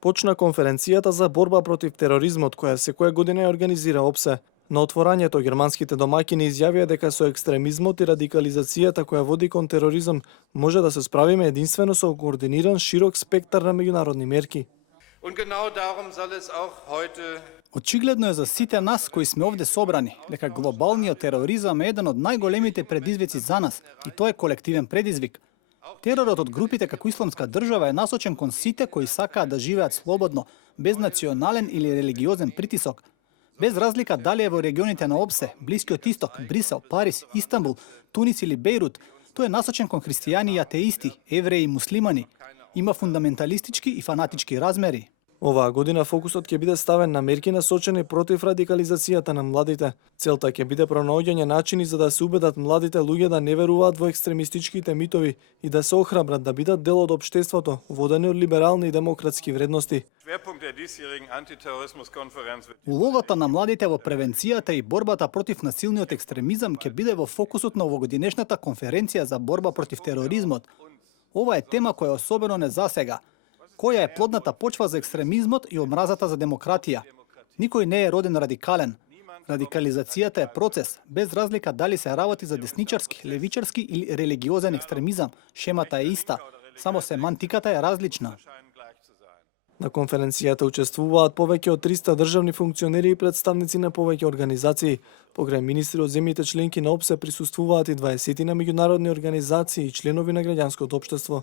Почна конференцијата за борба против тероризмот, која секоја година ја организира ОПСЕ. На отворањето германските домаќини изјавија дека со екстремизмот и радикализацијата која води кон тероризам може да се справиме единствено со координиран широк спектар на меѓународни мерки. Очигледно е за сите нас кои сме овде собрани дека глобалниот тероризам е еден од најголемите предизвици за нас и тоа е колективен предизвик. Теророт од групите како Исламска држава е насочен кон сите кои сакаат да живеат слободно, без национален или религиозен притисок, без разлика дали е во регионите на ОПСЕ, Блискиот Исток, Брисел, Париз, Истанбул, Тунис или Бејрут. Тој е насочен кон христијани и атеисти, евреи и муслимани. Има фундаменталистички и фанатички размери. Оваа година фокусот ќе биде ставен на мерки насочени против радикализацијата на младите. Целта ќе биде пронаоѓање начини за да се убедат младите луѓе да не веруваат во екстремистичките митови и да се охрабрат да бидат дел од општеството, водени од либерални и демократски вредности. Улогата на младите во превенцијата и борбата против насилниот екстремизам ќе биде во фокусот на овогодинешната конференција за борба против тероризмот. Ова е тема која особено не засега. Која е плодната почва за екстремизмот и омразата за демократија? Никој не е роден радикален. Радикализацијата е процес, без разлика дали се работи за десничарски, левичарски или религиозен екстремизам. Шемата е иста, само семантиката е различна. На конференцијата учествуваат повеќе од 300 државни функционери и представници на повеќе организации. Покрај министри од земјите членки на ОПСЕ присуствуваат и 20 на меѓународни организации и членови на граѓанското општество.